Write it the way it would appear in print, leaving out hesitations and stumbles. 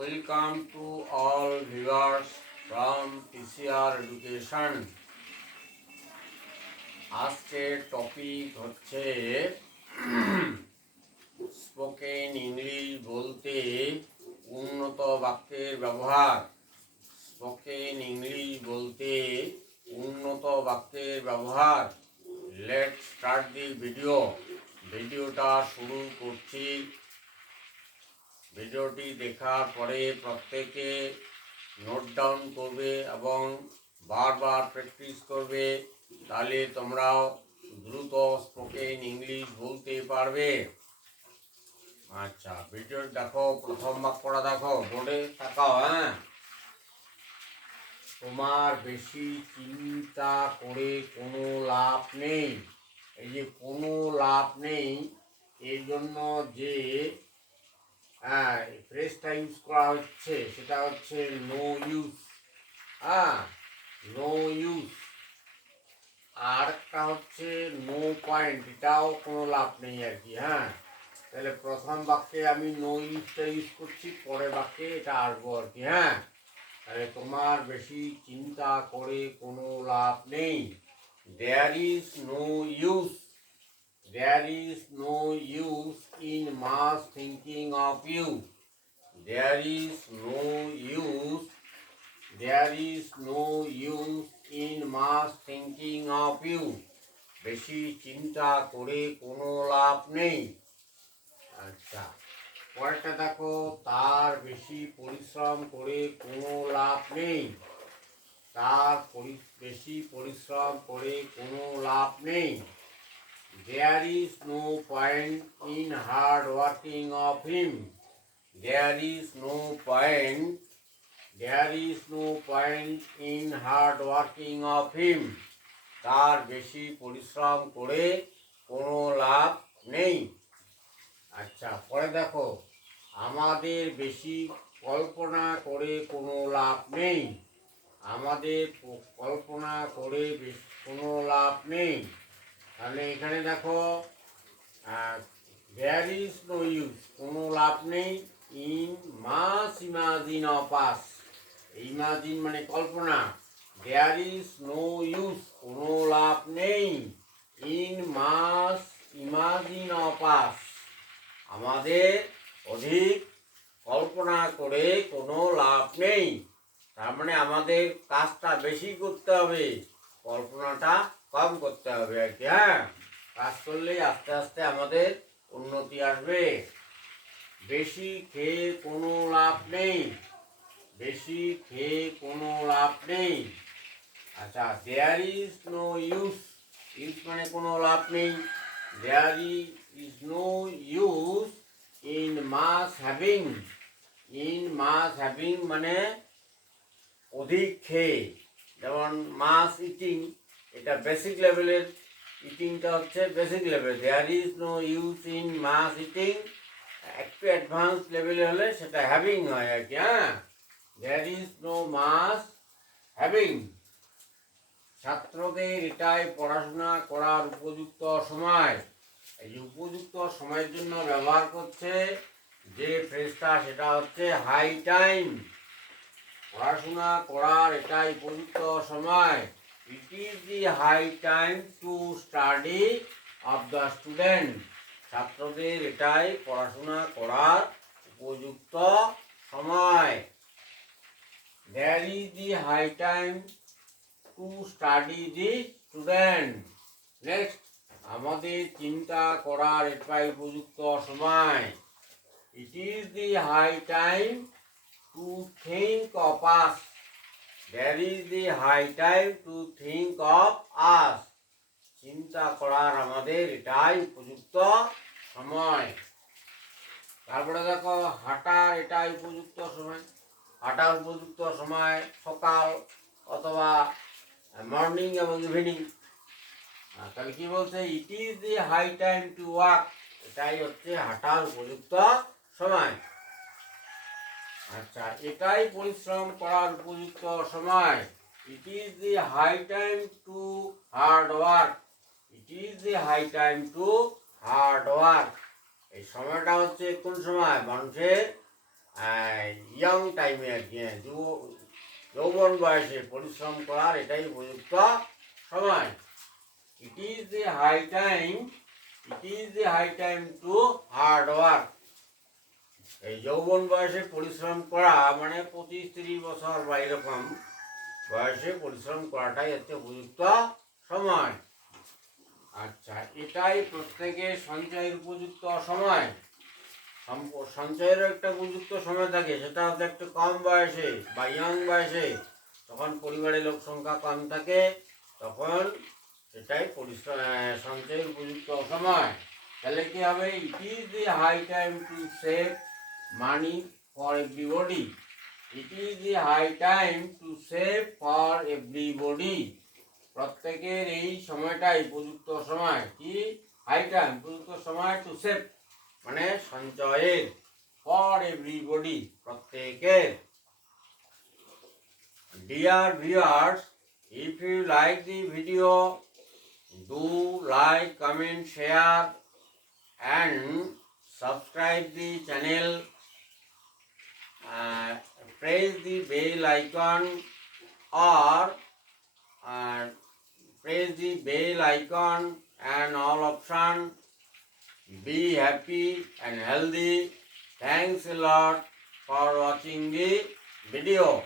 Welcome to all viewers from TCR Education. আজকের topic হচ্ছে spoken English বলতে উন্নত বাক্যের ব্যবহার। স্পোকেন ইংলিশ বলতে উন্নত বাক্যের ব্যবহার। লেটস স্টার্ট দি ভিডিওটা শুরু করছি। ভিডিওটি দেখার পরে প্রত্যেকে নোট ডাউন করবে এবং বারবার প্র্যাকটিস করবে, তাহলে তোমরাও দ্রুত স্পোকেন ইংলিশ বলতে পারবে। আচ্ছা, ভিডিও দেখো, প্রথম বাক্যটা দেখো, বোর্ডে তাকাও। তোমার বেশি চিন্তা করে কোনো লাভ নেই। এই যে কোনো লাভ নেই, এর জন্য যে ফ্রেজটা ইউজ করা হচ্ছে সেটা হচ্ছে নো ইউজ। No use. আর একটা হচ্ছে নো পয়েন্ট, এটাও কোনো লাভ নেই আর কি। তাহলে প্রথম বাক্যে আমি নো ইউজটা ইউজ করছি, পরের বাক্যে এটা আসবো আর কি। তাহলে তোমার বেশি চিন্তা করে কোনো লাভ নেই। There is no use. There is no use in much thinking of you. There is no use. There is no use in much thinking of you. বেশি চিন্তা করে কোনো লাভ নেই। আচ্ছা, পরেরটা দেখো, তার বেশি পরিশ্রম করে কোনো লাভ নেই। তার বেশি পরিশ্রম করে কোনো লাভ নেই। There is no point in hard working of him. There is no point. There is no point in hard working of him. তার বেশি পরিশ্রম করে কোনো লাভ নেই। আচ্ছা, পরে দেখো, আমাদের বেশি কল্পনা করে কোনো লাভ নেই। আমাদের কল্পনা করে কোনো লাভ নেই। তাহলে এখানে দেখো, দেয়ার ইজ নো ইউজ, কোনো লাভ নেই। In mass imagine of us, imagine মানে কল্পনা। দেয়ার ইজ নো ইউজ, কোনো লাভ নেই। In mass imagine of us, আমাদের অধিক কল্পনা করে কোনো লাভ নেই। তার মানে আমাদের কাজটা বেশি করতে হবে, কল্পনাটা কম করতে হবে আর কি। কাজ করলেই আস্তে আস্তে আমাদের উন্নতি আসবে। বেশি খেয়ে কোনো লাভ নেই। বেশি খেয়ে কোনো লাভ নেই। আচ্ছা, there is no use, use মানে কোনো লাভ নেই। There is no use in mass having. In mass having মানে অধিক খেয়ে, যেমন মাস ইটিং, এটা বেসিক লেভেলের। ইটিংটা হচ্ছে basic level. There is no use in mass eating, একটু অ্যাডভান্স লেভেলে হলে সেটা হ্যাভিং হয় আর কি। There is no mass having. ছাত্রদের এটাই পড়াশোনা করার উপযুক্ত সময়। এই যে উপযুক্ত সময়ের জন্য ব্যবহার করছে যে ফ্রেজটা, সেটা হচ্ছে হাই টাইম। পড়াশোনা করার এটাই উপযুক্ত সময়। It is the high time to study of the student. ছাত্রদের এটাই পড়াশোনা করার উপযুক্ত সময়। There is the high time to study the student. Next, আমাদের চিন্তা করার এটাই উপযুক্ত সময়। It is the high time to think of us. There is the high time to think of us. চিন্তা করার আমাদের এটাই উপযুক্ত সময়। তারপরে দেখো, হাঁটার এটাই উপযুক্ত সময়। হাঁটার উপযুক্ত সময় সকাল অথবা মর্নিং এবং ইভিনিং। তাহলে কি বলছে, it is the high time to walk, এটাই হচ্ছে হাঁটার উপযুক্ত সময়। আচ্ছা, এটাই পরিশ্রম করার উপযুক্ত সময়। It is the high time to hard work. It is the high time to hard work. এই সময়টা হচ্ছে কোন সময়? মানুষের ইয়ং টাইমে আর কি, যৌবন বয়সে পরিশ্রম করার এটাই উপযুক্ত সময়। It is the high time, it is the high time to hard work. এই যৌবন বয়সে পরিশ্রম করা মানে 25-30 বছর বা এরকম বয়সে পরিশ্রম করাটাই হচ্ছে উপযুক্ত সময়। আচ্ছা, এটাই প্রত্যেকের সঞ্চয়ের উপযুক্ত সময়। সঞ্চয়েরও একটা উপযুক্ত সময় থাকে, সেটা হচ্ছে একটু কম বয়সে বা ইয়ং বয়সে, তখন পরিবারের লোক সংখ্যা কম থাকে, তখন সেটাই সঞ্চয়ের উপযুক্ত সময়। তাহলে কি হবে? It is the high time to save money for everybody. It is the high time to save for everybody. প্রত্যেকের এই সময়টাই উপযুক্ত সময়। কি হাই টাইম? উপযুক্ত সময় টু সেভ মানে সঞ্চয়ের, ফর এভরিবডি প্রত্যেকের। Dear viewers, if you like the video, do like, comment, share and subscribe the channel. Press the bell icon or press the bell icon and all option. Be happy and healthy. Thanks a lot for watching the video.